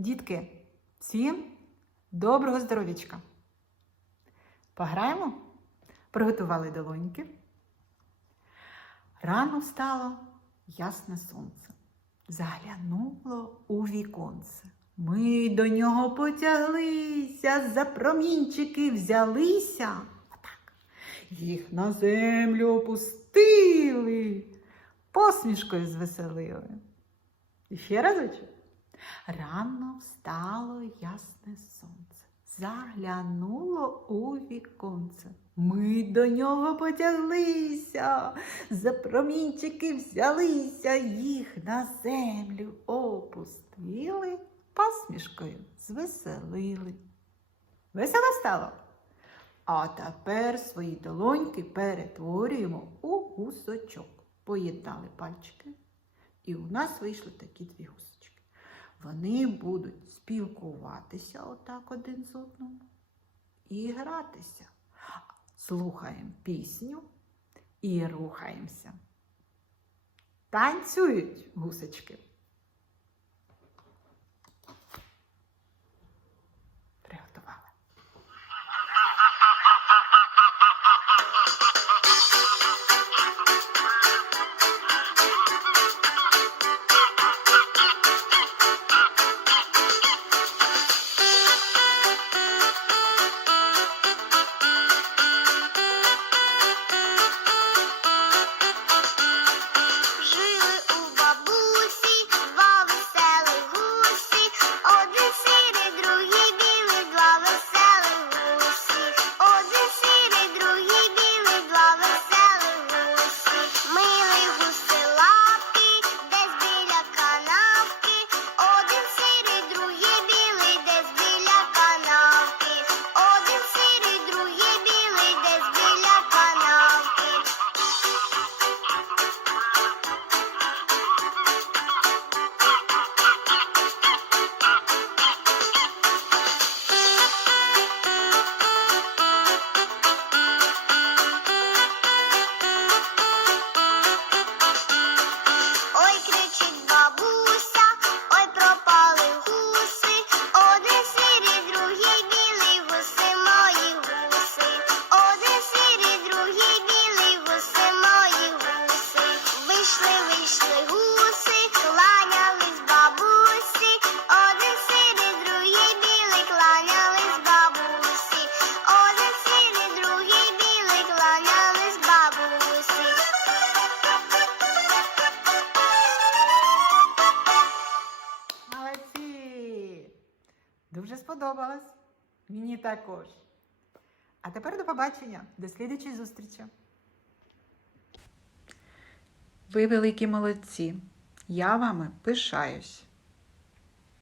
Дітки, всім доброго здоров'ячка! Пограємо? Приготували долоньки. Рано встало ясне сонце. Заглянуло у віконце. Ми до нього потяглися, за промінчики взялися. Отак. Їх на землю опустили, посмішкою звеселили. І ще разочок. Рано встало ясне сонце, заглянуло у віконце. Ми до нього потяглися, за промінчики взялися, їх на землю опустили, посмішкою звеселили. Весело стало? А тепер свої долоньки перетворюємо у гусочок. Поєднали пальчики, і у нас вийшли такі дві гусочки. Вони будуть спілкуватися отак один з одним і гратися. Слухаємо пісню і рухаємося. Танцюють гусочки. Дуже сподобалось. Мені також. А тепер до побачення, до слідчої зустрічі. Ви великі молодці. Я вами пишаюсь.